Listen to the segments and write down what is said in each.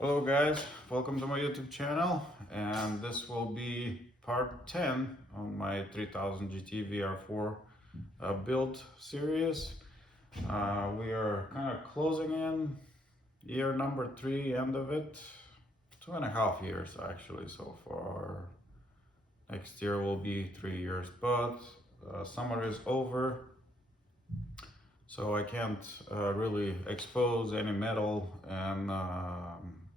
Hello guys, welcome to my YouTube channel, and this will be part 10 on my 3000 GT VR4 build series. We are kind of closing in year number 3, end of it. 2.5 years actually so far. Next year will be 3 years, but summer is over, so I can't really expose any metal and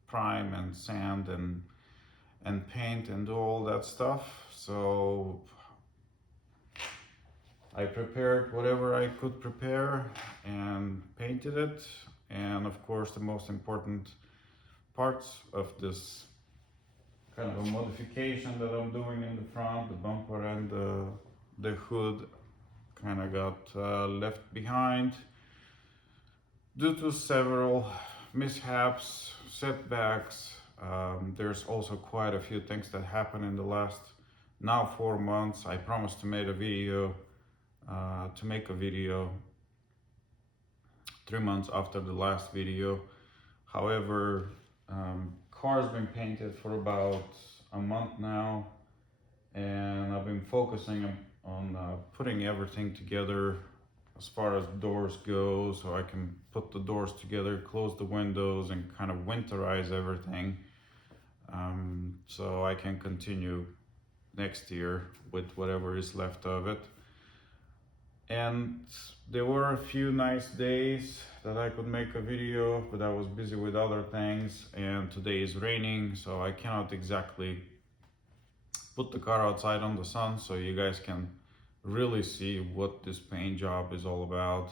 prime and sand and paint and do all that stuff. So I prepared whatever I could prepare and painted it. And of course, the most important parts of this kind of a modification that I'm doing in the front, the bumper and the hood, kind of got left behind due to several mishaps, setbacks. There's also quite a few things that happened in the last now 4 months. I promised to make a video, 3 months after the last video. However, car's been painted for about a month now, and I've been focusing on putting everything together as far as doors go, so I can put the doors together, close the windows, and kind of winterize everything, so I can continue next year with whatever is left of it. And there were a few nice days that I could make a video, but I was busy with other things, and today is raining, so I cannot exactly put the car outside on the sun so you guys can really see what this paint job is all about.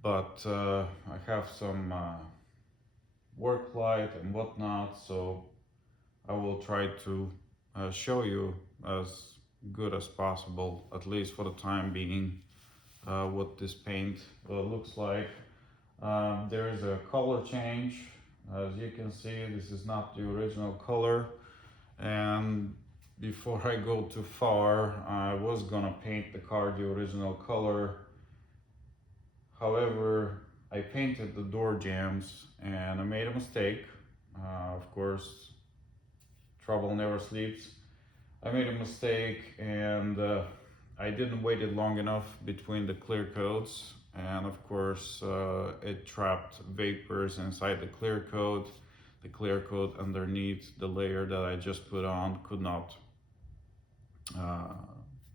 But I have some work light and whatnot, so I will try to show you as good as possible, at least for the time being, what this paint looks like. There is a color change. As you can see, this is not the original color, and before I go too far, I was gonna paint the car the original color. However, I painted the door jambs and I made a mistake. Of course, trouble never sleeps. I made a mistake, and I didn't wait it long enough between the clear coats, and of course it trapped vapors inside the clear coat. The clear coat underneath the layer that I just put on could not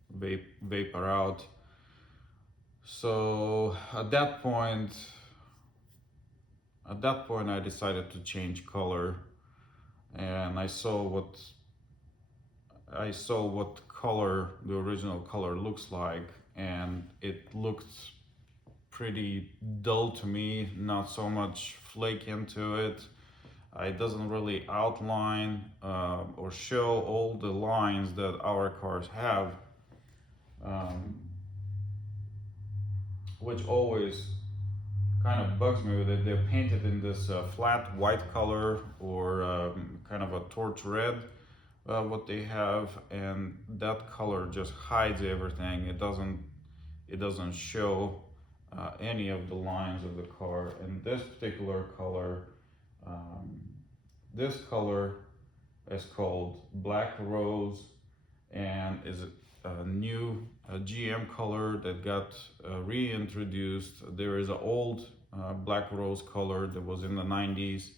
vapor out. So at that point I decided to change color, and I saw what color the original color looks like, and it looked pretty dull to me, not so much flake into it. It doesn't really outline or show all the lines that our cars have, which always kind of bugs me with it. They're painted in this flat white color, or kind of a torch red, what they have, and that color just hides everything. It doesn't show any of the lines of the car. And this particular color, this color is called Black Rose, and is a new GM color that got reintroduced. There is an old Black Rose color that was in the 90s,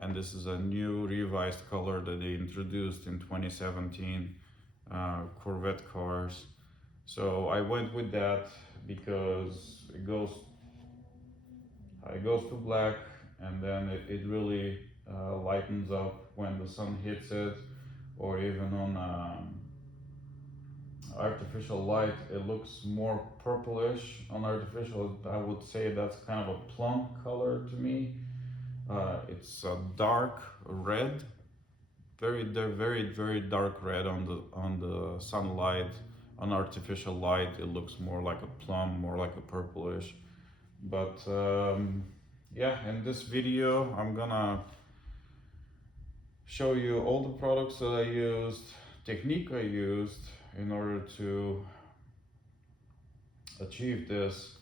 and this is a new revised color that they introduced in 2017 Corvette cars. So I went with that because it goes to black, and then it really lightens up when the sun hits it, or even on artificial light. It looks more purplish on artificial. I would say that's kind of a plum color to me. It's a dark red, very dark red on the sunlight. On artificial light, it looks more like a plum, more like a purplish. But yeah, in this video I'm gonna show you all the products that I used, technique I used in order to achieve this.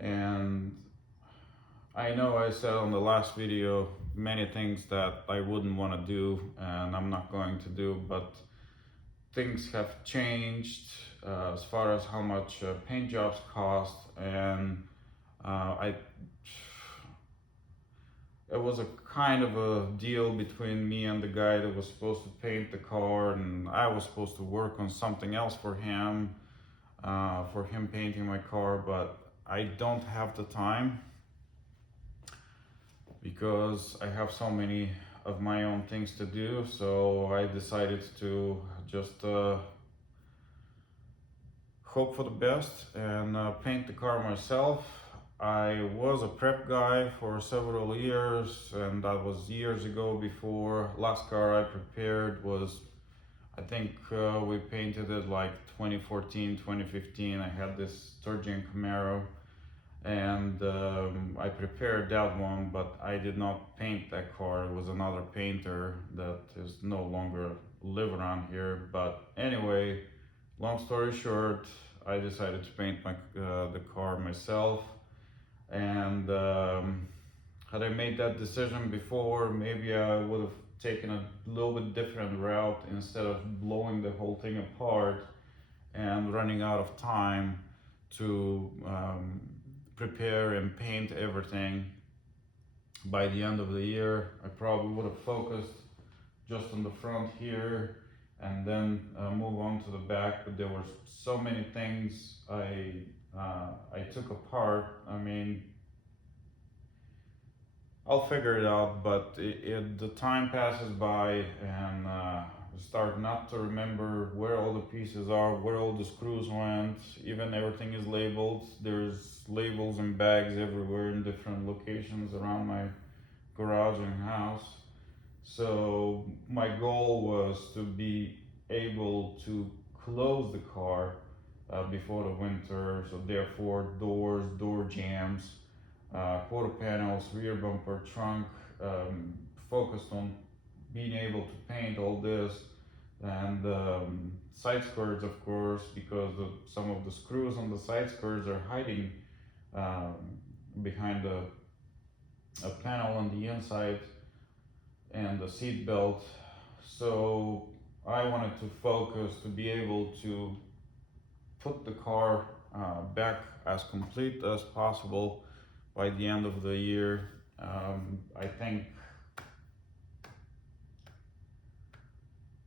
And I know I said on the last video many things that I wouldn't want to do and I'm not going to do, but things have changed as far as how much paint jobs cost, and I it was a kind of a deal between me and the guy that was supposed to paint the car, and I was supposed to work on something else for him painting my car, but I don't have the time because I have so many of my own things to do. So I decided to just hope for the best and paint the car myself. I was a prep guy for several years, and that was years ago. Before last car I prepared was, I think we painted it like 2014, 2015. I had this Sturgeon Camaro, and I prepared that one, but I did not paint that car. It was another painter that is no longer live around here. But anyway, long story short, I decided to paint the car myself, and had I made that decision before, maybe I would have taken a little bit different route instead of blowing the whole thing apart and running out of time to prepare and paint everything. By the end of the year, I probably would have focused just on the front here and then move on to the back. But there were so many things I took apart. I mean, I'll figure it out, but the time passes by, and start not to remember where all the pieces are, where all the screws went. Even everything is labeled. There's labels and bags everywhere in different locations around my garage and house. So my goal was to be able to close the car before the winter. So therefore, doors, door jambs, quarter panels, rear bumper, trunk, focused on being able to paint all this, and side skirts, of course, because some of the screws on the side skirts are hiding um, behind a panel on the inside, and the seat belt. So I wanted to focus to be able to put the car back as complete as possible by the end of the year. I think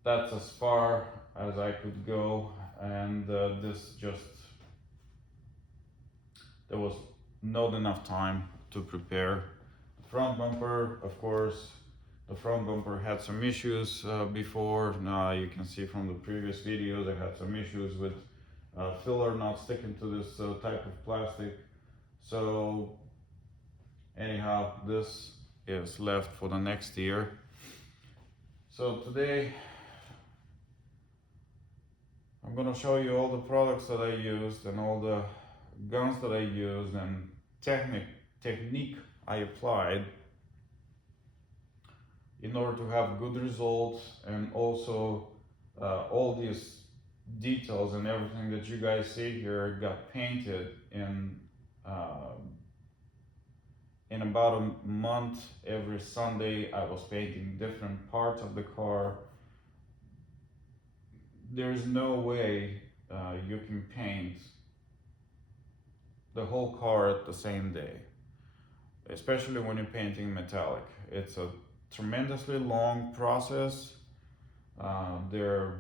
that's as far as I could go, and there was not enough time to prepare. Front bumper, of course, the front bumper had some issues before. Now you can see from the previous videos I had some issues with filler not sticking to this type of plastic. So anyhow, this is left for the next year. So today I'm gonna show you all the products that I used and all the guns that I used and technique I applied in order to have good results, and also all these details and everything that you guys see here got painted in about a month. Every Sunday I was painting different parts of the car. There's no way you can paint the whole car at the same day, especially when you're painting metallic. It's a tremendously long process. There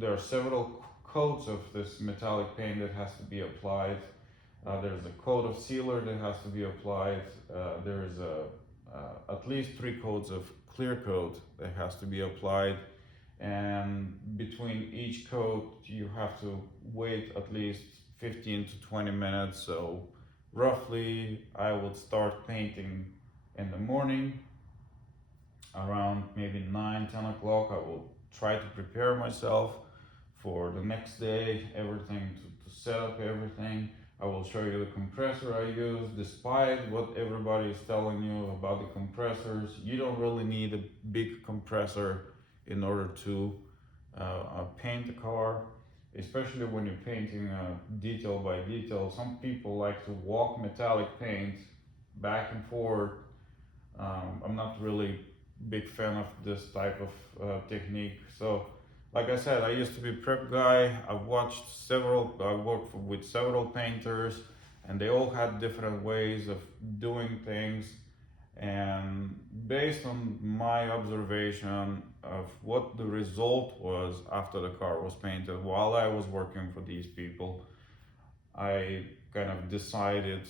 are several coats of this metallic paint that has to be applied. There's a coat of sealer that has to be applied. There's at least 3 coats of clear coat that has to be applied, and between each coat you have to wait at least 15 to 20 minutes. So roughly I would start painting in the morning around maybe 9-10 o'clock. I will try to prepare myself for the next day, everything to set up everything. I will show you the compressor I use. Despite what everybody is telling you about the compressors, you don't really need a big compressor in order to paint the car, especially when you're painting detail by detail. Some people like to walk metallic paint back and forth. I'm not really big fan of this type of technique. So, like I said, I used to be prep guy. I worked with several painters, and they all had different ways of doing things. And based on my observation of what the result was after the car was painted while I was working for these people, I kind of decided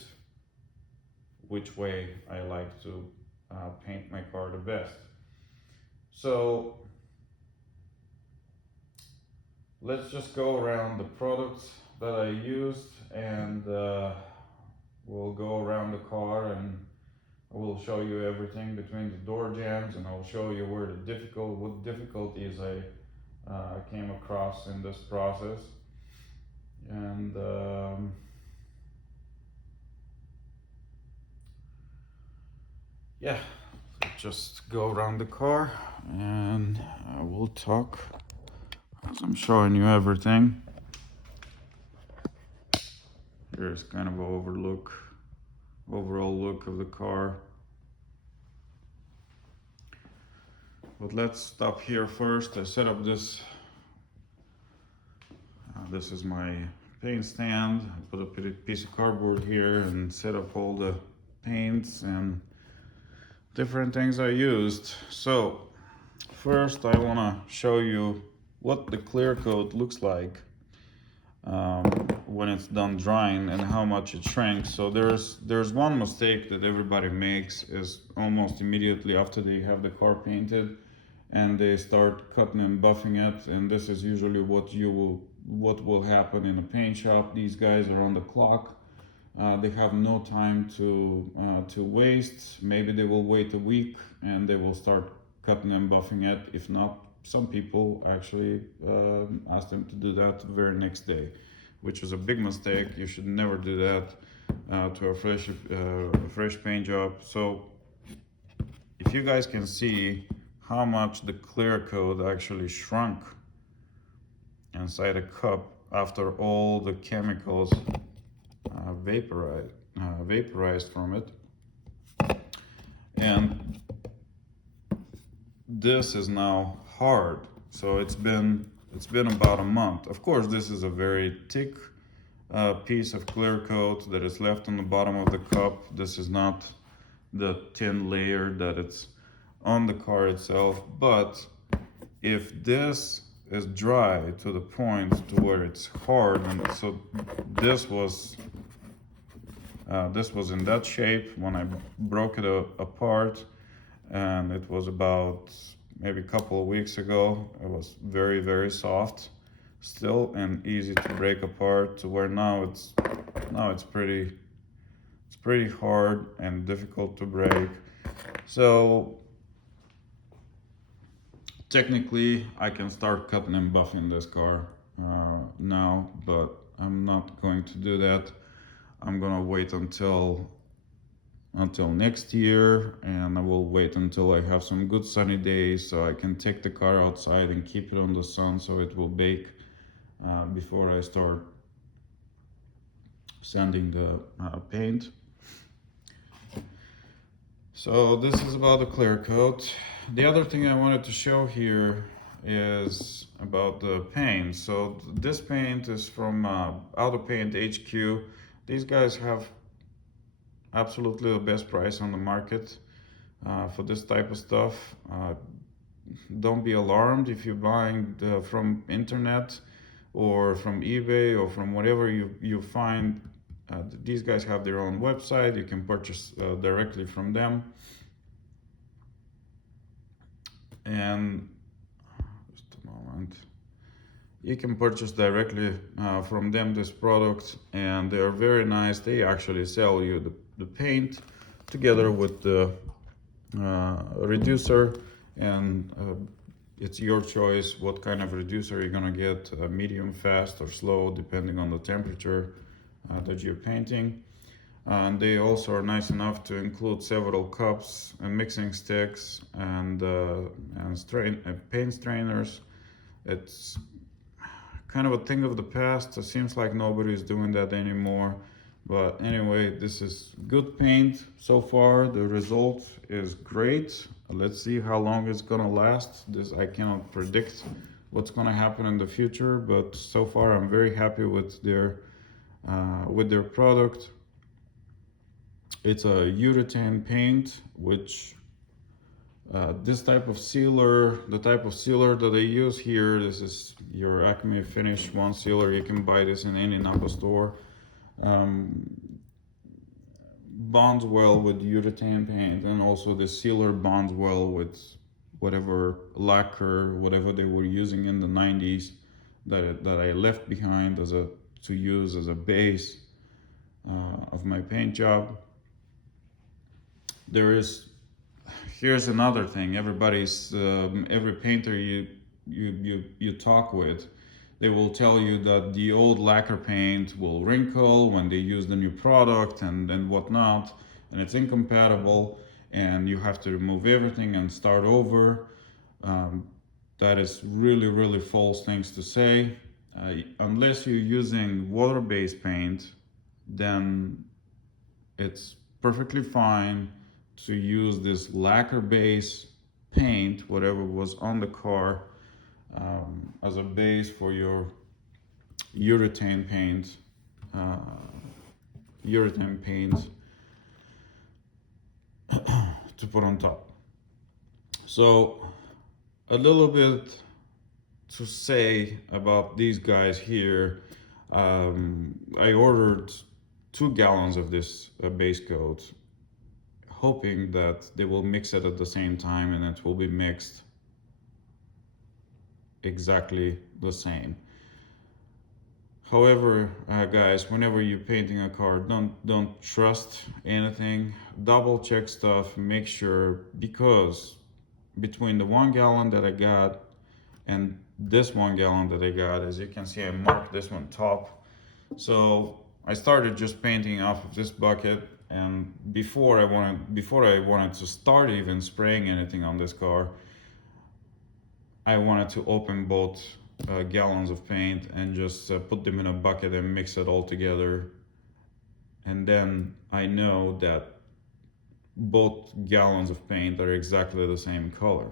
which way I like to paint my car the best. So let's just go around the products that I used, and we'll go around the car, and I will show you everything between the door jambs, and I'll show you what difficulties I came across in this process. And yeah, so just go around the car, and I will talk as I'm showing you everything. Here's kind of an overall look of the car. But let's stop here first. I set up this. This is my paint stand. I put a piece of cardboard here and set up all the paints and different things I used. So first I want to show you what the clear coat looks like when it's done drying and how much it shrinks. So there's one mistake that everybody makes is almost immediately after they have the car painted, and they start cutting and buffing it, and this is usually what will happen in a paint shop. These guys are on the clock. They have no time to waste. Maybe they will wait a week and they will start cutting and buffing it. If not, some people actually ask them to do that the very next day, which is a big mistake. You should never do that to a fresh paint job. So if you guys can see how much the clear coat actually shrunk inside a cup after all the chemicals vaporized from it, and this is now hard. So it's been about a month. Of course, this is a very thick piece of clear coat that is left on the bottom of the cup. This is not the thin layer that it's on the car itself. But if this is dry to the point to where it's hard, and so this was in that shape when I broke it apart, and it was about maybe a couple of weeks ago. It was very, very soft still and easy to break apart, to where now it's pretty hard and difficult to break. So technically I can start cutting and buffing this car now, but I'm not going to do that. I'm gonna wait until next year, and I will wait until I have some good sunny days so I can take the car outside and keep it on the sun so it will bake before I start sanding the paint. So this is about the clear coat. The other thing I wanted to show here is about the paint. So this paint is from Auto Paint HQ. These guys have absolutely the best price on the market for this type of stuff. Don't be alarmed if you're buying from internet or from eBay or from whatever you find. These guys have their own website. You can purchase directly from them. And just a moment. You can purchase directly from them this product, and they are very nice. They actually sell you the paint together with the reducer, and it's your choice what kind of reducer you're gonna get, medium, fast, or slow, depending on the temperature that you're painting. And they also are nice enough to include several cups and mixing sticks and paint strainers. It's kind of a thing of the past. It seems like nobody is doing that anymore, But anyway, this is good paint so far. The result is great. Let's see how long it's gonna last. This I cannot predict what's gonna happen in the future, but so far I'm very happy with their product. It's a urethane paint, which this type of sealer, the type of sealer that I use here, this is your Acme Finish 1 sealer. You can buy this in any Napa store. Bonds well with urethane paint, and also the sealer bonds well with whatever lacquer, whatever they were using in the 90s that I left behind to use as a base of my paint job. Here's another thing. Every painter you talk with, they will tell you that the old lacquer paint will wrinkle when they use the new product and whatnot, and it's incompatible, and you have to remove everything and start over. That is really false things to say. Unless you're using water-based paint, then it's perfectly fine to use this lacquer base paint, whatever was on the car, as a base for your urethane paint. Uh, urethane paint to put on top. So a little bit to say about these guys here. I ordered 2 gallons of this base coat, hoping that they will mix it at the same time and it will be mixed exactly the same. However, guys, whenever you're painting a car, don't trust anything. Double check stuff, make sure, because between the 1 gallon that I got and this 1 gallon that I got, as you can see, I marked this one top. So I started just painting off of this bucket, and before I wanted to start even spraying anything on this car, I wanted to open both gallons of paint and just put them in a bucket and mix it all together. And then I know that both gallons of paint are exactly the same color.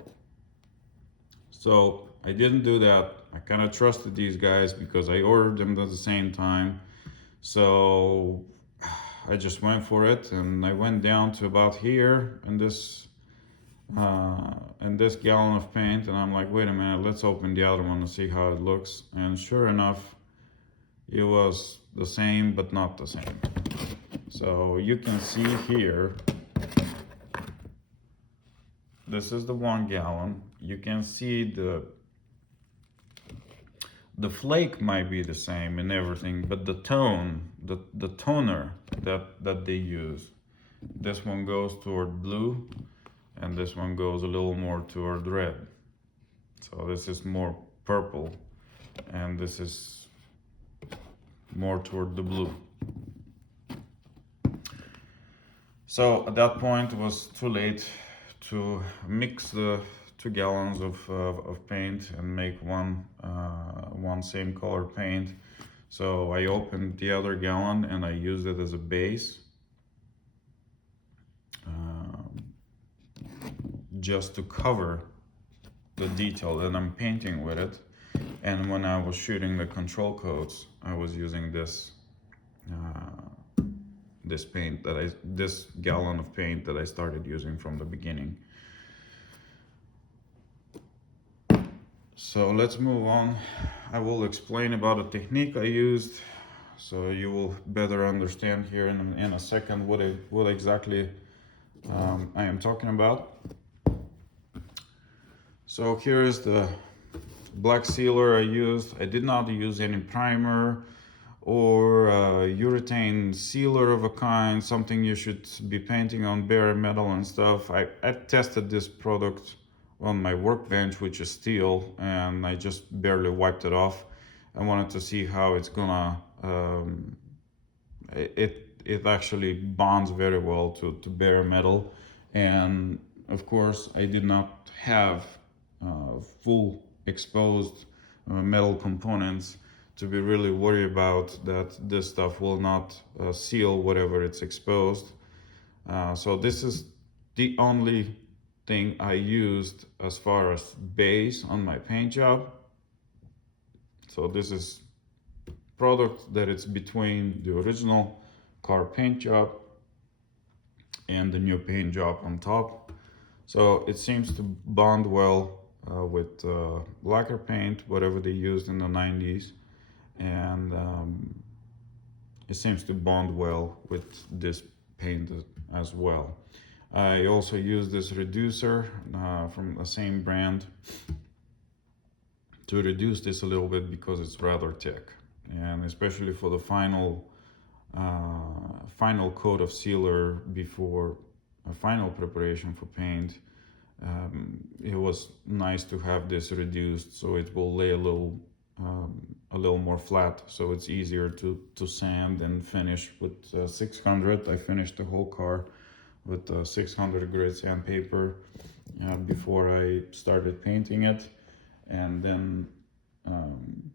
So I didn't do that. I kind of trusted these guys because I ordered them at the same time. So I just went for it, and I went down to about here in this gallon of paint, and I'm like, wait a minute, let's open the other one and see how it looks. And sure enough, it was the same but not the same. So you can see here, this is the 1 gallon. You can see the flake might be the same and everything, but the toner that they use, this one goes toward blue and this one goes a little more toward red. So this is more purple and this is more toward the blue. So at that point it was too late to mix the 2 gallons of paint and make one same color paint. So I opened the other gallon and I used it as a base, just to cover the detail that I'm painting with it. And when I was shooting the control coats, I was using this this gallon of paint that I started using from the beginning. So let's move on. I will explain about the technique I used, so you will better understand here in a second what exactly I am talking about. So here is the black sealer I used. I did not use any primer or urethane sealer of a kind, something you should be painting on bare metal and stuff. I tested this product on my workbench, which is steel, and I just barely wiped it off. I wanted to see how it's gonna it actually bonds very well to bare metal. And of course I did not have full exposed metal components, to be really worried about that this stuff will not seal whatever it's exposed. So this is the only thing I used as far as base on my paint job. So this is product that it's between the original car paint job and the new paint job on top. So it seems to bond well with lacquer paint, whatever they used in the 90s, and it seems to bond well with this paint as well. I also use this reducer from the same brand to reduce this a little bit because it's rather thick, and especially for the final coat of sealer before a final preparation for paint. It was nice to have this reduced so it will lay a little more flat, so it's easier to sand and finish with 600. I finished the whole car with 600 grit sandpaper before I started painting it. And then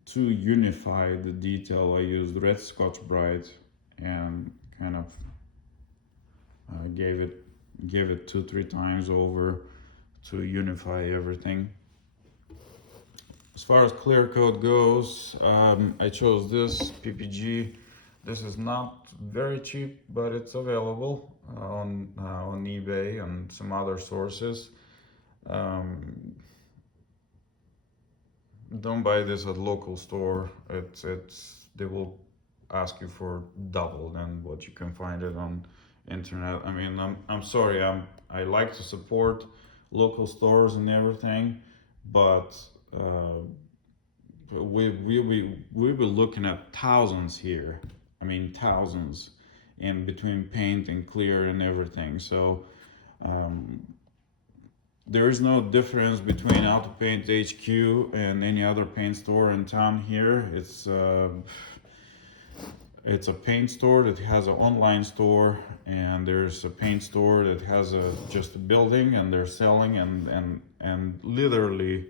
to unify the detail, I used red Scotch-Brite and kind of gave it 2-3 times over to unify everything. As far as clear coat goes, I chose this PPG. This is not very cheap, but it's available on eBay and some other sources. Don't buy this at local store. They will ask you for double than what you can find it on internet. I mean, I'm sorry. I like to support local stores and everything, but we were looking at thousands here. I mean, thousands in between paint and clear and everything. So there is no difference between Auto Paint HQ and any other paint store in town here. It's a paint store that has an online store, and there's a paint store that has just a building, and they're selling, and literally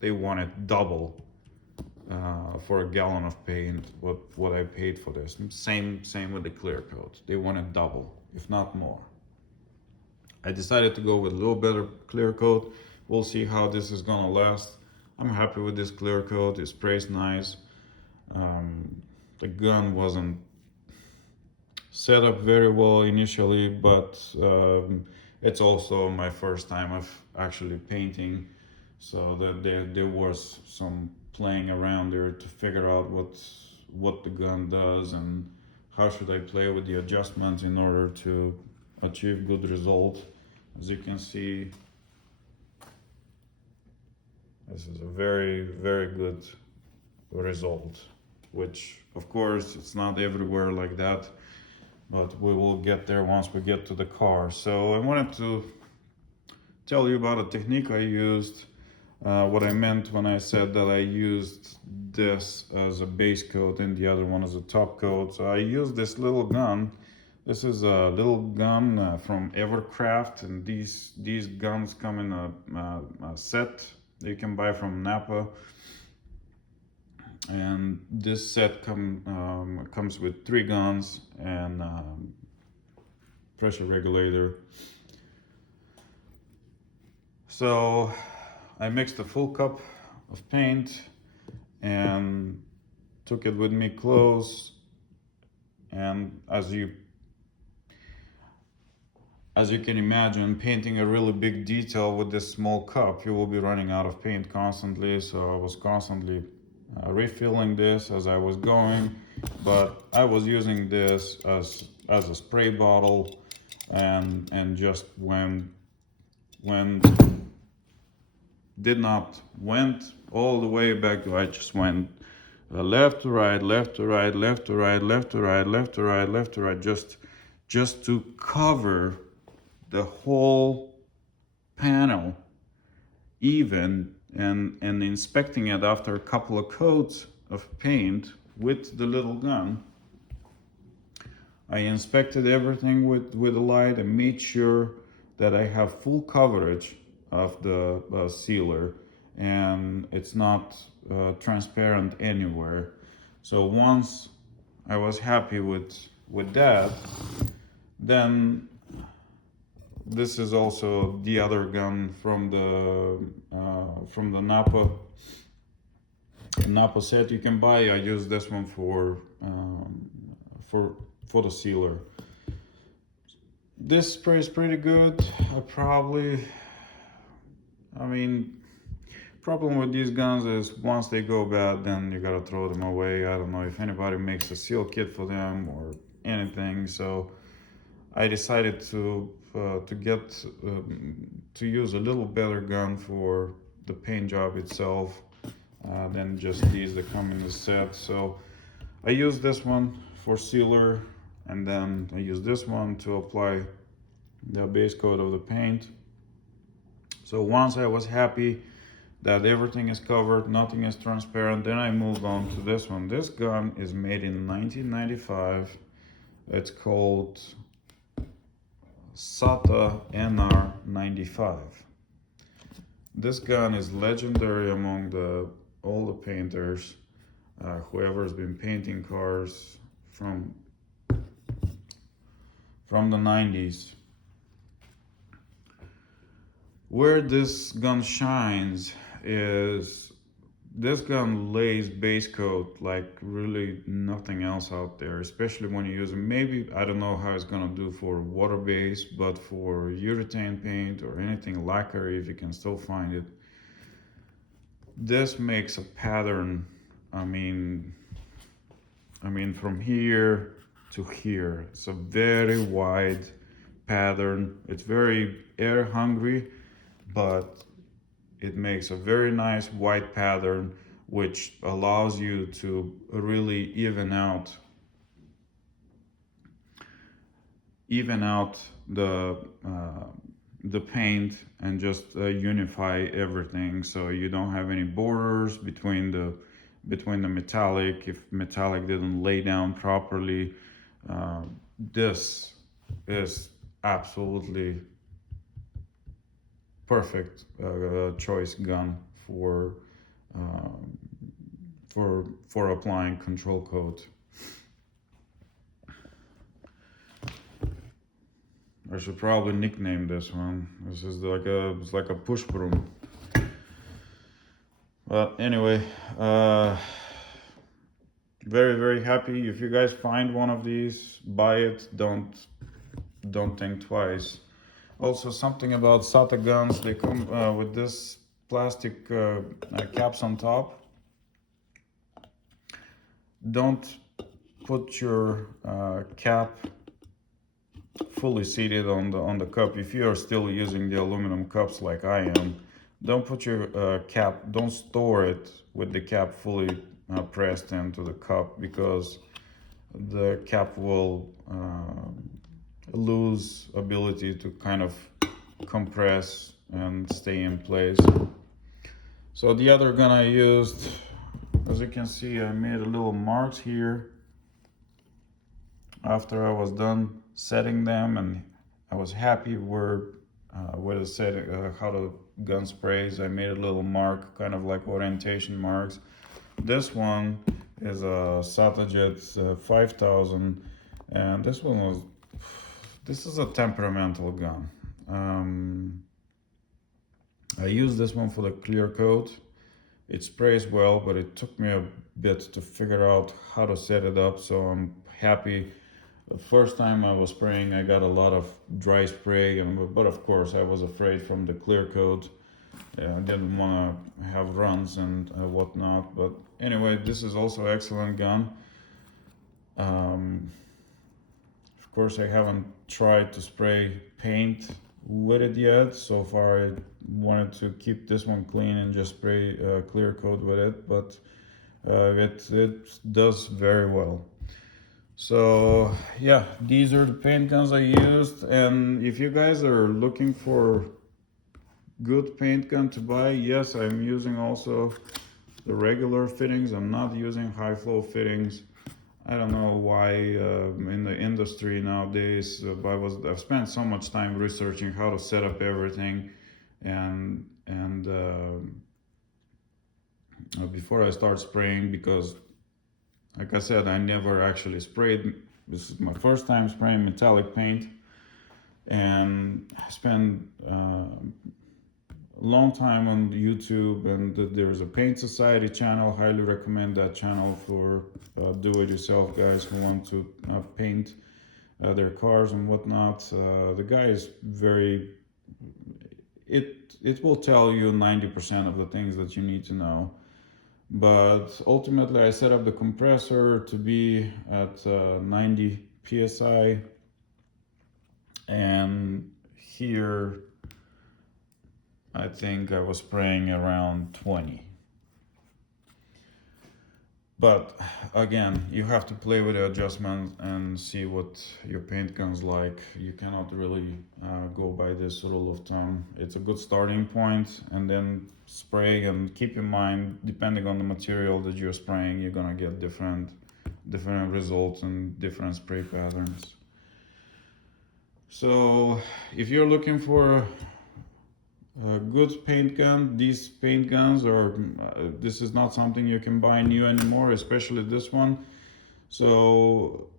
they want it double for a gallon of paint what I paid for this. Same with the clear coat. They want it double, if not more. I decided to go with a little better clear coat. We'll see how this is gonna last. I'm happy with this clear coat. It sprays nice. The gun wasn't set up very well initially, but it's also my first time of actually painting, so that there was some playing around there to figure out what the gun does and how should I play with the adjustments in order to achieve good result. As you can see, this is a very good result, which of course it's not everywhere like that, but we will get there once we get to the car. So I wanted to tell you about a technique I used, what I meant when I said that I used this as a base coat and the other one as a top coat. So I used this little gun. This is a little gun from Evercraft, and these guns come in a set that you can buy from Napa. And this set comes with 3 guns and pressure regulator. So I mixed a full cup of paint and took it with me close, and as you can imagine, painting a really big detail with this small cup, you will be running out of paint constantly. So I was constantly refilling this as I was going, but I was using this as a spray bottle, and just went all the way back. I just went left to right, left to right, left to right, left to right, left to right, left to right, just to cover the whole panel even, and inspecting it after a couple of coats of paint with the little gun. I inspected everything with the light and made sure that I have full coverage of the sealer and it's not transparent anywhere. So once I was happy with that, then this is also the other gun from the Napa set you can buy. I use this one for for the sealer. This spray is pretty good. I mean, problem with these guns is once they go bad, then you gotta throw them away. I don't know if anybody makes a seal kit for them or anything. So I decided to use a little better gun for the paint job itself than just these that come in the set. So I use this one for sealer, and then I use this one to apply the base coat of the paint. So once I was happy that everything is covered, nothing is transparent, then I moved on to this one. This gun is made in 1995. It's called SATA NR95. This gun is legendary among all the painters. Whoever's been painting cars from the 90s. Where this gun shines is this gun lays base coat like really nothing else out there, especially when you use it. Maybe, I don't know how it's gonna do for water base, but for urethane paint or anything lacquer, if you can still find it, this makes a pattern. I mean from here to here, it's a very wide pattern. It's very air hungry, but it makes a very nice white pattern, which allows you to really even out the paint and just unify everything, so you don't have any borders between the metallic. If metallic didn't lay down properly, this is absolutely perfect choice gun for applying control coat. I should probably nickname this one. This is it's like a push broom. But anyway, very, very happy. If you guys find one of these, buy it. Don't think twice. Also, something about SATA guns, they come with this plastic caps on top. Don't put your cap fully seated on the cup. If you are still using the aluminum cups like I am, don't put your cap, don't store it with the cap fully pressed into the cup, because the cap will lose ability to kind of compress and stay in place. So the other gun I used, as you can see, I made a little marks here after I was done setting them, and I was happy with the setting, how the gun sprays. I made a little mark, kind of like orientation marks. This one is a SATA Jet 5000, and this is a temperamental gun. I used this one for the clear coat. It sprays well, but it took me a bit to figure out how to set it up, so I'm happy. The first time I was spraying, I got a lot of dry spray, but of course I was afraid from the clear coat. I didn't want to have runs and whatnot, but anyway, this is also an excellent gun. Of course, I haven't tried to spray paint with it yet. So far, I wanted to keep this one clean and just spray clear coat with it, but it does very well. So yeah, these are the paint guns I used, and if you guys are looking for good paint gun to buy, yes, I'm using also the regular fittings. I'm not using high flow fittings. I don't know why in the industry nowadays, I've spent so much time researching how to set up everything, and before I start spraying, because Like I said, I never actually sprayed. This is my first time spraying metallic paint, and I spent a long time on YouTube, and there's a Paint Society channel. Highly recommend that channel for do-it-yourself guys who want to paint their cars and whatnot. The guy is very, it will tell you 90% of the things that you need to know. But ultimately I set up the compressor to be at 90 psi, and here I think I was spraying around 20. But again, you have to play with the adjustments and see what your paint gun's like. You cannot really go by this rule of thumb. It's a good starting point, and then spray, and keep in mind, depending on the material that you're spraying, you're gonna get different results and different spray patterns. So if you're looking for a good paint gun, these paint guns are, this is not something you can buy new anymore, especially this one. So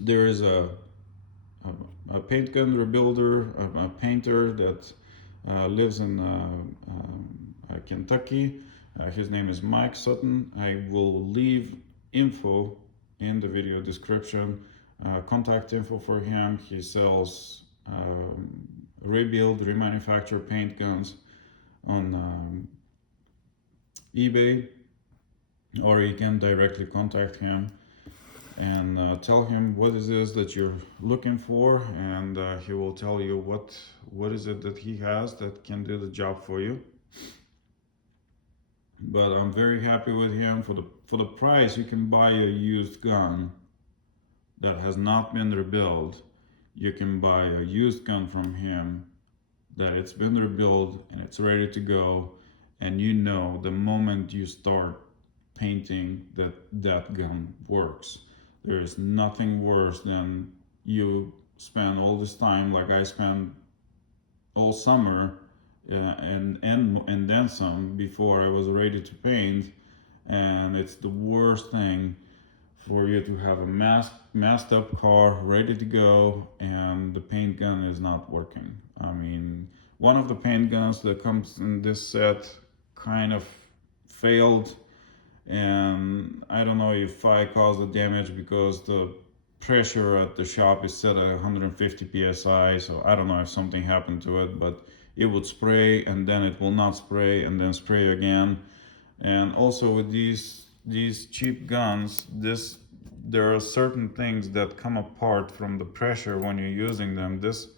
there is a paint gun rebuilder, a painter that lives in Kentucky. His name is Mike Sutton. I will leave info in the video description. Contact info for him. He sells rebuild, remanufacture paint guns on eBay, or you can directly contact him and tell him what it is that you're looking for, and he will tell you what is it that he has that can do the job for you. But I'm very happy with him. For the price, you can buy a used gun that has not been rebuilt. You can buy a used gun from him that it's been rebuilt and it's ready to go, and you know the moment you start painting that gun works. There is nothing worse than you spend all this time, like I spent all summer and then some before I was ready to paint, and it's the worst thing for you to have a masked up car ready to go and the paint gun is not working. I mean, one of the paint guns that comes in this set kind of failed, and I don't know if I caused the damage because the pressure at the shop is set at 150 psi, so I don't know if something happened to it, but it would spray and then it will not spray and then spray again. And also with these cheap guns, there are certain things that come apart from the pressure when you're using them. This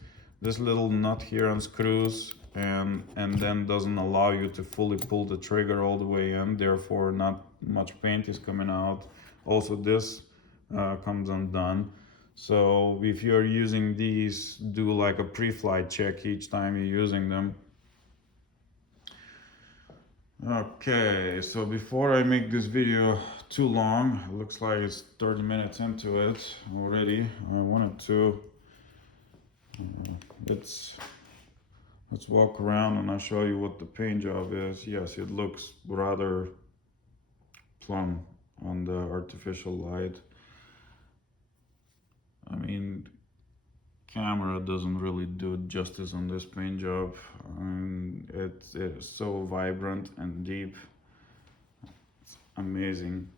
little nut here unscrews and then doesn't allow you to fully pull the trigger all the way in, therefore not much paint is coming out. Also this comes undone. So if you're using these, do like a pre-flight check each time you're using them. Okay, so before I make this video too long, it looks like it's 30 minutes into it already. I wanted to let's walk around and I'll show you what the paint job is. Yes, it looks rather plumb on the artificial light. I mean, camera doesn't really do justice on this paint job. It's so vibrant and deep. It's amazing.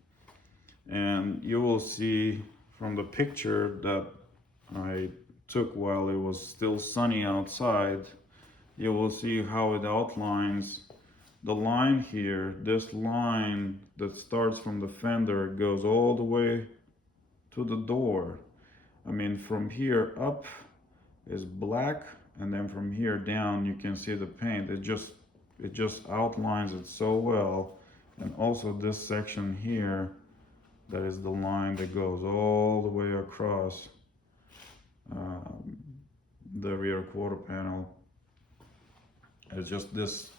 And you will see from the picture that I took while it was still sunny outside, you will see how it outlines the line here. This line that starts from the fender goes all the way to the door. I mean, from here up is black, and then from here down you can see the paint. It just outlines it so well. And also this section here, that is the line that goes all the way across the rear quarter panel. It's just this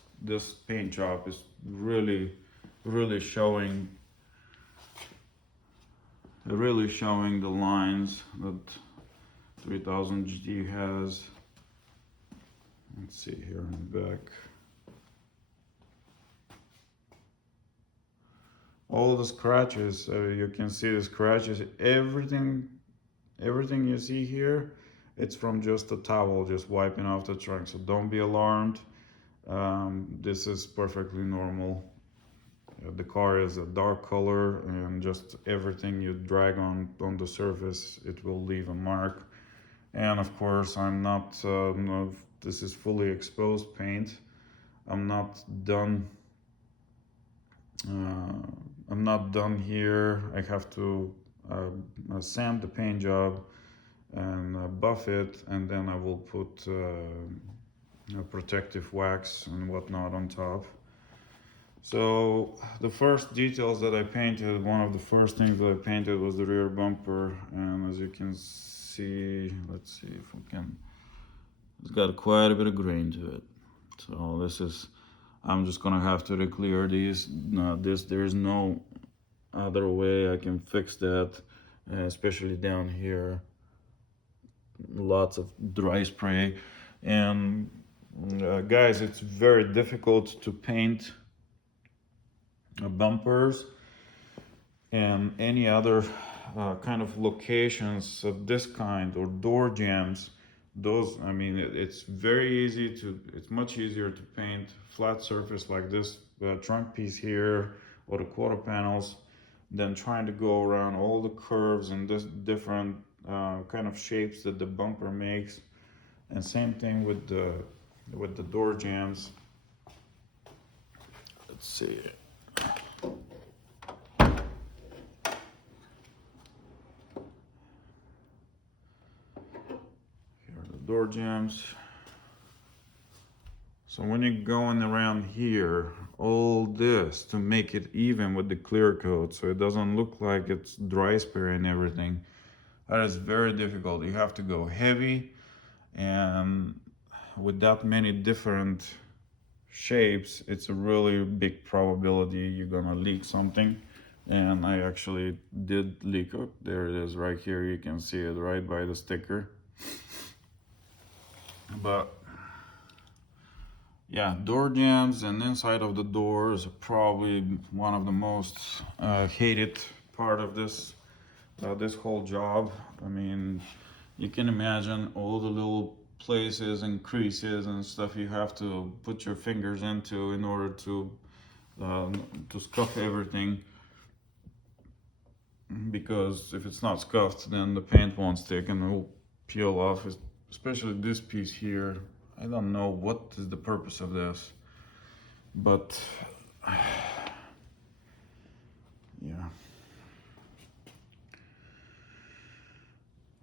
paint job is really showing the lines that 3000 GT has. Let's see here in the back. all the scratches, you can see the scratches, everything you see here, it's from just a towel just wiping off the trunk. So don't be alarmed. This is perfectly normal. The car is a dark color, and just everything you drag on the surface, it will leave a mark. And of course, I'm not. No, this is fully exposed paint. I'm not done. I'm not done here. I have to sand the paint job and buff it, and then I will put protective wax and whatnot on top. So the first details that I painted, one of the first things that I painted was the rear bumper, and as you can see, let's see if we can, it's got quite a bit of grain to it. So this is, I'm just gonna have to clear these. There's no other way I can fix that, especially down here. Lots of dry spray, and guys, it's very difficult to paint bumpers and any other kind of locations of this kind, or door jams. Those, I mean, it's very easy to, it's much easier to paint flat surface like this trunk piece here or the quarter panels than trying to go around all the curves and this different kind of shapes that the bumper makes. And same thing with the door jams. Let's see. Door jams. So when you're going around here, all this to make it even with the clear coat, so it doesn't look like it's dry spray and everything, that is very difficult. You have to go heavy, and with that many different shapes, it's a really big probability you're gonna leak something. And I actually did leak it. There it is right here. You can see it right by the sticker. But yeah, door jams and inside of the door is probably one of the most hated part of this whole job. I mean, you can imagine all the little places and creases and stuff you have to put your fingers into in order to scuff everything, because if it's not scuffed, then the paint won't stick and it will peel off. Especially this piece here. I don't know what is the purpose of this, but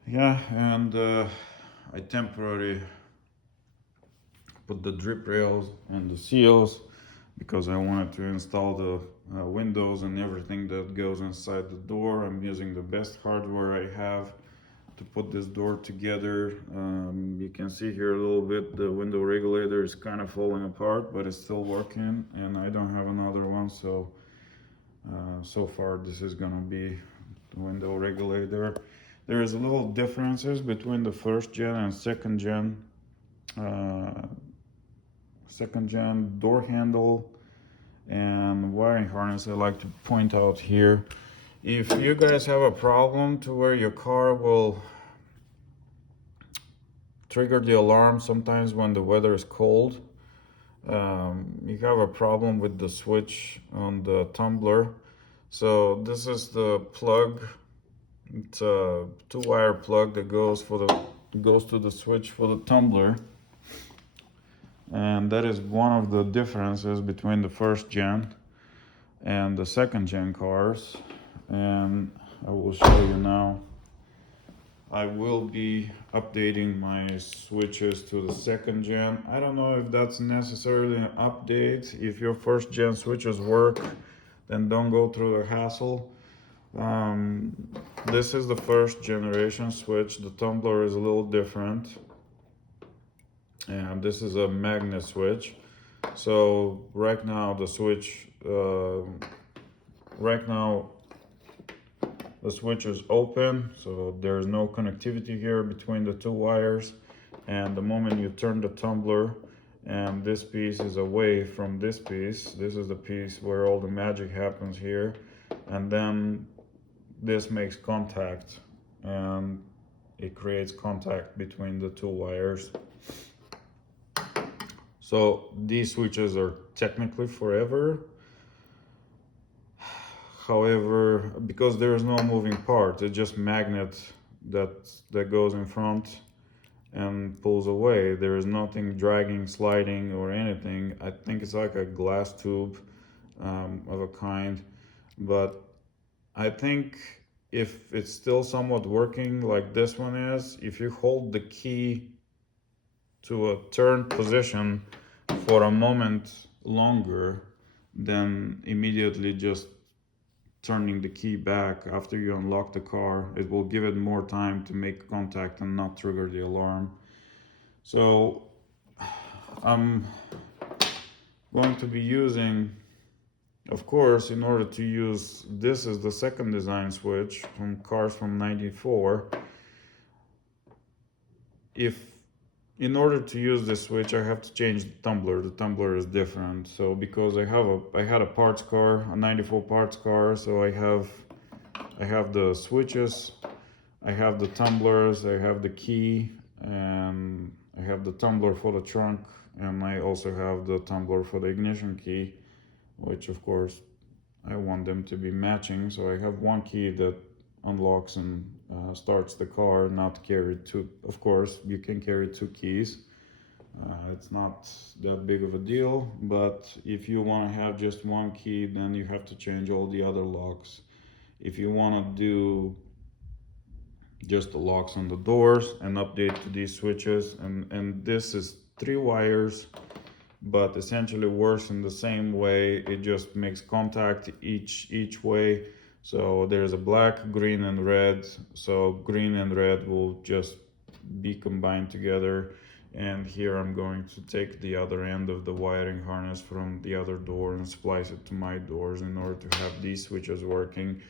yeah, and I temporarily put the drip rails and the seals because I wanted to install the windows and everything that goes inside the door. I'm using the best hardware I have to put this door together. You can see here a little bit, the window regulator is kind of falling apart, but it's still working, and I don't have another one, so so far this is gonna be the window regulator. There is a little differences between the first gen and second gen door handle and wiring harness. I like to point out here, if you guys have a problem to where your car will trigger the alarm sometimes when the weather is cold, you have a problem with the switch on the tumbler. So this is the plug. It's a 2-wire plug that goes to the switch for the tumbler, and that is one of the differences between the first gen and the second gen cars. And I will show you now. I will be updating my switches to the second gen. I don't know if that's necessarily an update. If your first gen switches work, then don't go through the hassle. This is the first generation switch. The tumbler is a little different, and this is a magnet switch. So right now the switch the switch is open, so there's no connectivity here between the two wires. And the moment you turn the tumbler, and this piece is away from this piece, this is the piece where all the magic happens here. and then this makes contact, and it creates contact between the two wires. So these switches are technically forever. However, because there is no moving part, it's just magnet that goes in front and pulls away. There is nothing dragging, sliding, or anything. I think it's like a glass tube of a kind, but I think if it's still somewhat working like this one is, if you hold the key to a turned position for a moment longer, then immediately just turning the key back after you unlock the car, it will give it more time to make contact and not trigger the alarm. So I'm going to be using, of course, in order to use this as the second design switch from cars from '94, in order to use this switch, I have to change the tumbler. The tumbler is different. So because I had a parts car, a '94 parts car, so I have the switches, I have the tumblers, I have the key, and I have the tumbler for the trunk, and I also have the tumbler for the ignition key, which of course I want them to be matching. So I have one key that unlocks and starts the car, not carry two. Of course, you can carry two keys. It's not that big of a deal, but if you want to have just one key, then you have to change all the other locks. If you want to do just the locks on the doors and update to these switches, and this is 3 wires, but essentially works in the same way. It just makes contact each way. So there's a black, green, and red. So green and red will just be combined together. And here I'm going to take the other end of the wiring harness from the other door and splice it to my doors in order to have these switches working.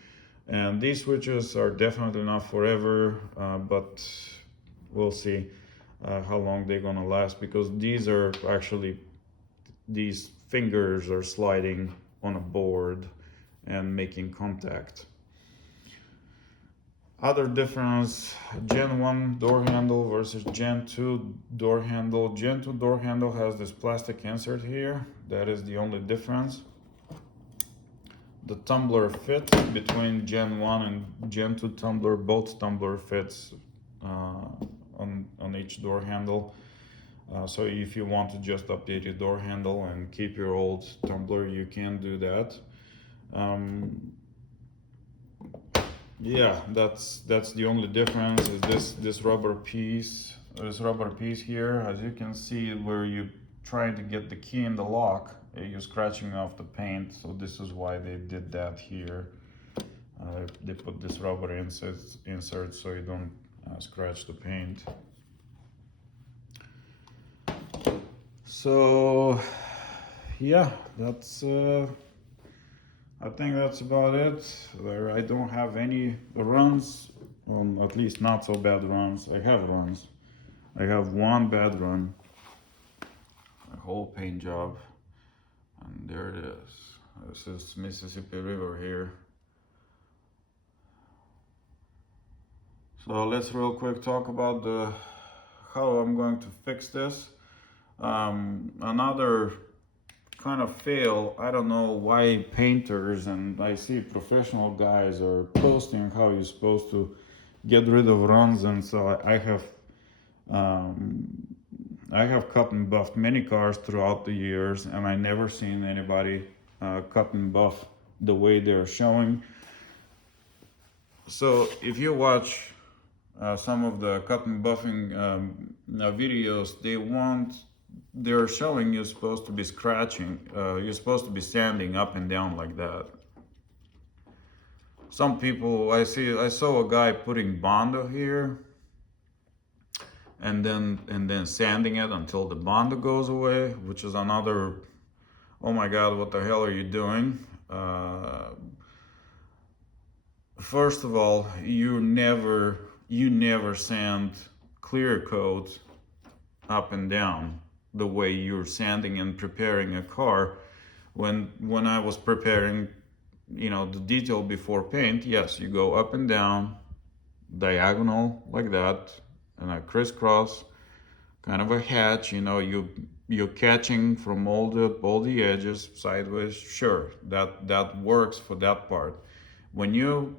And these switches are definitely not forever, but we'll see how long they're gonna last, because these fingers are sliding on a board and making contact. Other difference, Gen 1 door handle versus Gen 2 door handle. Gen 2 door handle has this plastic insert here. That is the only difference. The tumbler fits between Gen 1 and Gen 2 tumbler. Both tumbler fits on each door handle. So if you want to just update your door handle and keep your old tumbler, you can do that. Yeah, that's the only difference, is this rubber piece. This rubber piece here, as you can see, where you trying to get the key in the lock, you're scratching off the paint. So this is why they did that here. They put this rubber insert so you don't scratch the paint. So yeah, that's I think that's about it. I don't have any runs, at least not so bad runs. I have runs. I have one bad run, a whole paint job, and there it is. This is Mississippi River here. So let's real quick talk about how I'm going to fix this. Another kind of fail. I don't know why painters, and I see professional guys are posting how you're supposed to get rid of runs, and so I have cut and buffed many cars throughout the years, and I never seen anybody cut and buff the way they're showing. So if you watch some of the cut and buffing videos, they're showing you're supposed to be scratching, you're supposed to be sanding up and down like that. Some people, I saw a guy putting Bondo here and then sanding it until the Bondo goes away, which is another, oh my god, what the hell are you doing? First of all, you never sand clear coat up and down the way you're sanding and preparing a car. When I was preparing you know, the detail before paint, yes, you go up and down, diagonal like that, and a crisscross, kind of a hatch, you know, you're catching from all the edges sideways. Sure, that works for that part. When you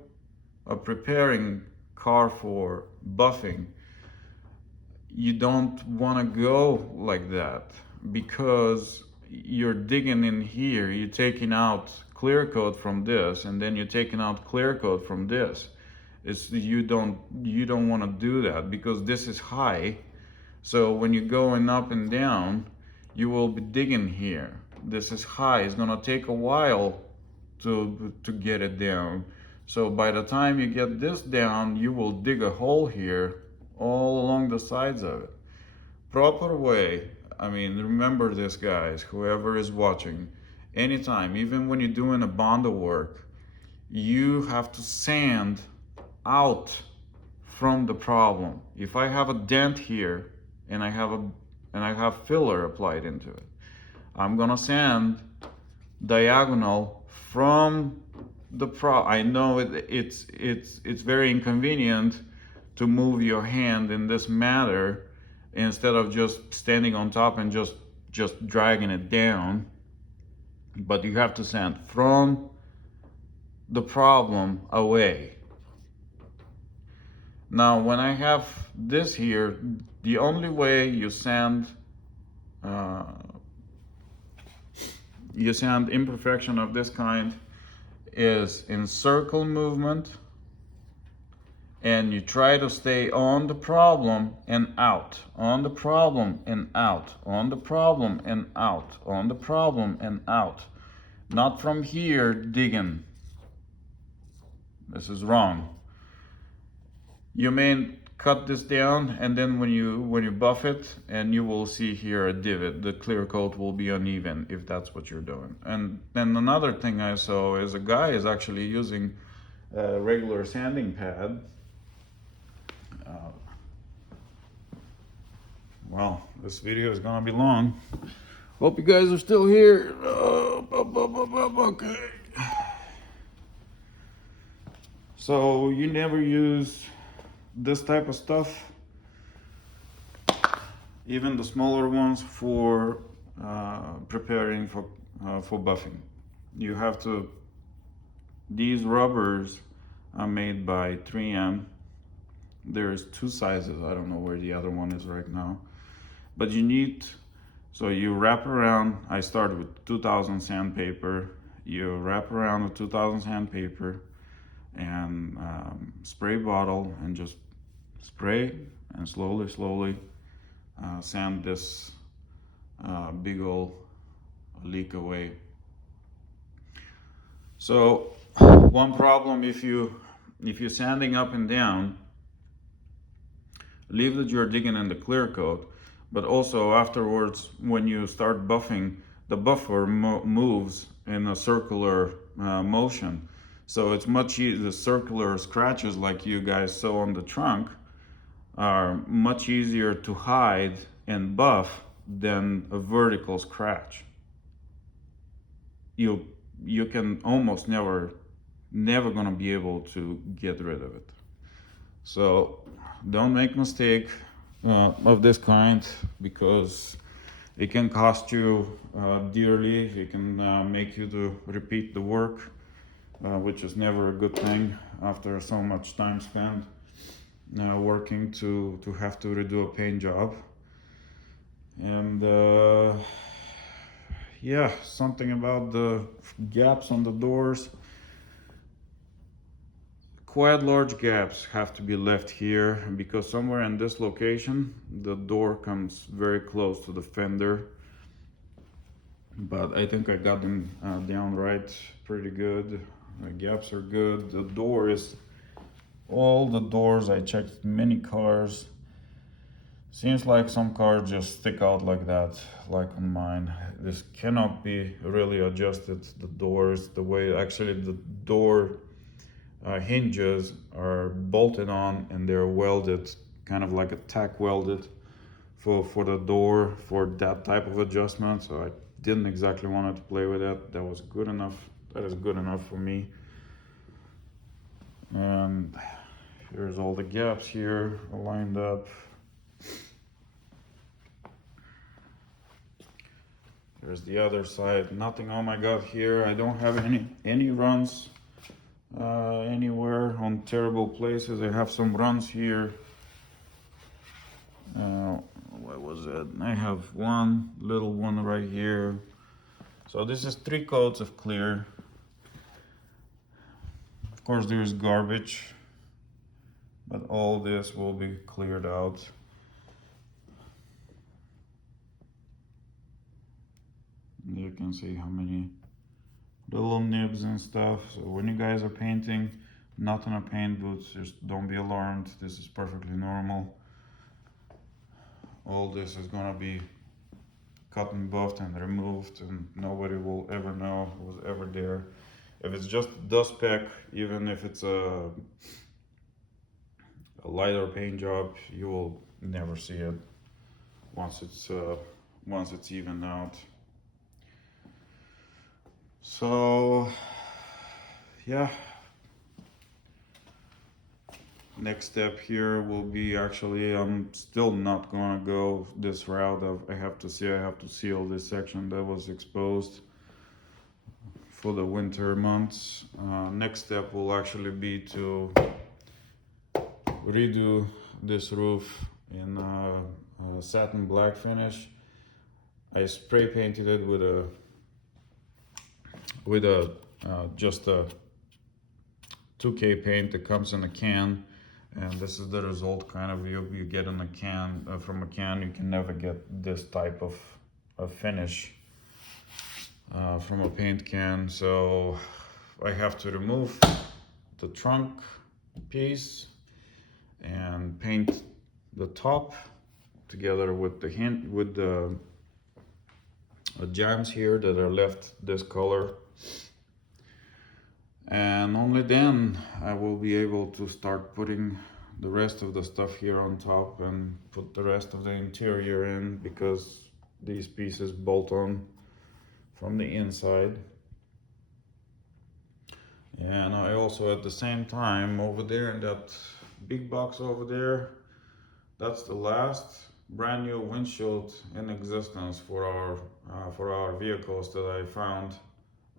are preparing car for buffing, you don't want to go like that, because you're digging in here, you're taking out clear coat from this, and then you're taking out clear coat from this. It's you don't want to do that, because this is high. So when you're going up and down, you will be digging here. This is high. It's gonna take a while to get it down. So by the time you get this down, you will dig a hole here all along the sides of it. Proper way. I mean, remember this, guys, whoever is watching, anytime, even when you're doing a bond work, you have to sand out from the problem. If I have a dent here and I have filler applied into it, I'm gonna sand diagonal from the I know it's very inconvenient to move your hand in this manner instead of just standing on top and just dragging it down, but you have to sand from the problem away. Now, when I have this here, the only way you sand imperfection of this kind is in circle movement, and you try to stay on the problem and out, on the problem and out, on the problem and out, on the problem and out. Not from here digging. This is wrong. You may cut this down, and then when you buff it, and you will see here a divot, the clear coat will be uneven if that's what you're doing. And then another thing I saw is a guy is actually using a regular sanding pad. Well, this video is gonna be long. Hope you guys are still here. Okay. So you never use this type of stuff, even the smaller ones, for preparing for buffing. You have to, these rubbers are made by 3M. There's two sizes. I don't know where the other one is right now, but you need, so you wrap around. I started with 2000 sandpaper. You wrap around with 2000 sandpaper and spray bottle, and just spray and slowly sand this big old leak away. So one problem, if you're sanding up and down, leave that you're digging in the clear coat, but also afterwards when you start buffing, the buffer moves in a circular motion. So it's much easier. The circular scratches like you guys saw on the trunk are much easier to hide and buff than a vertical scratch. You can almost never gonna be able to get rid of it. So don't make mistake of this kind, because it can cost you dearly. It can make you to repeat the work, which is never a good thing after so much time spent working to have to redo a paint job. And yeah, something about the gaps on the doors. Quite large gaps have to be left here, because somewhere in this location the door comes very close to the fender. But I think I got them down right pretty good. The gaps are good. The door is, all the doors, I checked many cars. Seems like some cars just stick out like that, like on mine. This cannot be really adjusted. The doors, the way, actually the door hinges are bolted on, and they're welded, kind of like a tack welded for the door, for that type of adjustment. So I didn't exactly want to play with that. That was good enough That is good enough for me. And here's all the gaps here lined up. There's the other side. Nothing on my gut here. I don't have any runs anywhere on terrible places. I have some runs here. What was it? I have one little one right here. So this is 3 coats of clear. Of course there is garbage, but all this will be cleared out. You can see how many little nibs and stuff. So when you guys are painting, not in a paint booth, just don't be alarmed. This is perfectly normal. All this is gonna be cut and buffed and removed, and nobody will ever know it was ever there. If it's just dust speck, even if it's a lighter paint job, you will never see it once it's evened out. So yeah, next step here will be, actually I'm still not gonna go this route of I have to seal this section that was exposed for the winter months. Next step will actually be to redo this roof in satin black finish. I spray painted it with just a 2K paint that comes in a can, and this is the result kind of you get in a can. From a can you can never get this type of finish from a paint can. So I have to remove the trunk piece and paint the top together with the jams here that are left this color, and only then I will be able to start putting the rest of the stuff here on top and put the rest of the interior in, because these pieces bolt on from the inside. And I also at the same time over there in that big box over there, that's the last brand new windshield in existence for our vehicles that I found.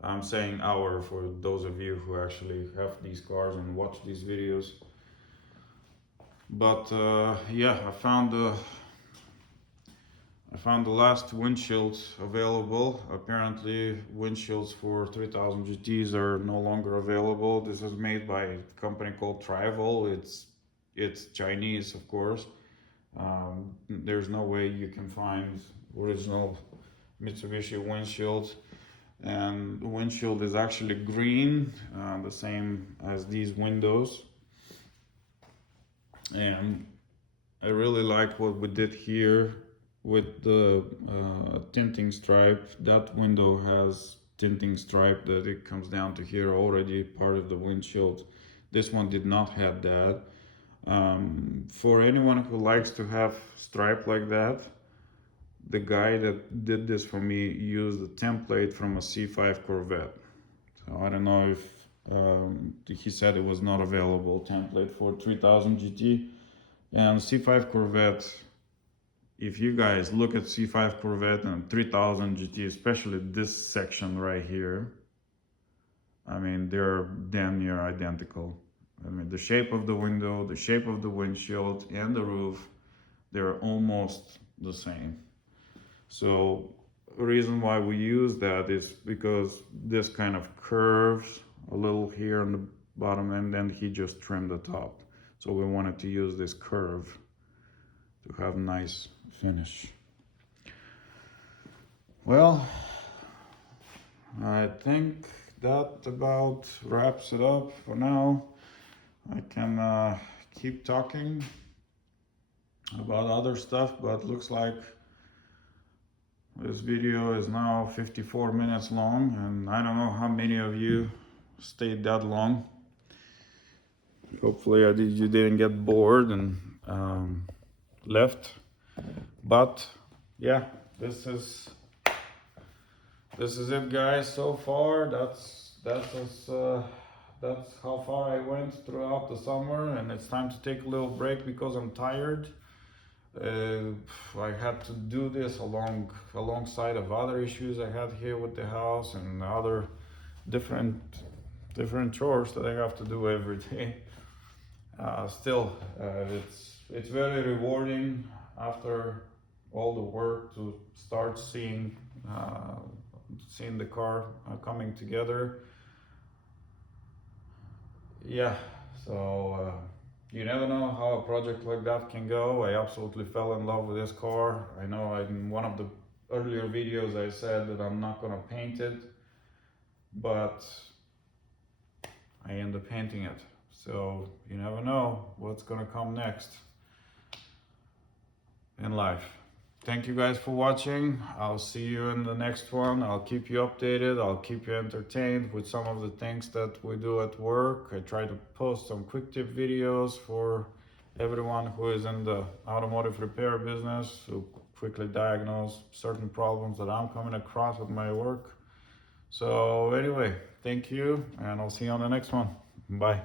I'm saying our for those of you who actually have these cars and watch these videos. But yeah, I found the last windshield available. Apparently windshields for 3000 GTs are no longer available. This is made by a company called Trival. It's Chinese, of course. There's no way you can find original Mitsubishi windshield, and the windshield is actually green, the same as these windows. And I really like what we did here with the tinting stripe. That window has tinting stripe that it comes down to here, already part of the windshield. This one did not have that. For anyone who likes to have stripe like that, the guy that did this for me used a template from a C5 Corvette. So I don't know if he said it was not available template for 3000 GT. And C5 Corvette, if you guys look at C5 Corvette and 3000 GT, especially this section right here, I mean, they're damn near identical. I mean, the shape of the window, the shape of the windshield, and the roof, they're almost the same. So the reason why we use that is because this kind of curves a little here on the bottom, and then he just trimmed the top. So we wanted to use this curve to have nice finish. Well, I think that about wraps it up for now. I can keep talking about other stuff, but looks like this video is now 54 minutes long, and I don't know how many of you stayed that long. Hopefully you didn't get bored and left. But yeah, this is it, guys. So far, that's that's how far I went throughout the summer, and it's time to take a little break because I'm tired. Uh, I had to do this alongside of other issues I had here with the house and other different different chores that I have to do every day. Still, it's very rewarding after all the work to start seeing the car coming together. Yeah, so you never know how a project like that can go. I absolutely fell in love with this car. I know in one of the earlier videos I said that I'm not gonna paint it, but I end up painting it. So you never know what's gonna come next in life. Thank you guys for watching. I'll see you in the next one. I'll keep you updated. I'll keep you entertained with some of the things that we do at work. I try to post some quick tip videos for everyone who is in the automotive repair business to quickly diagnose certain problems that I'm coming across with my work. So anyway, thank you, and I'll see you on the next one. Bye.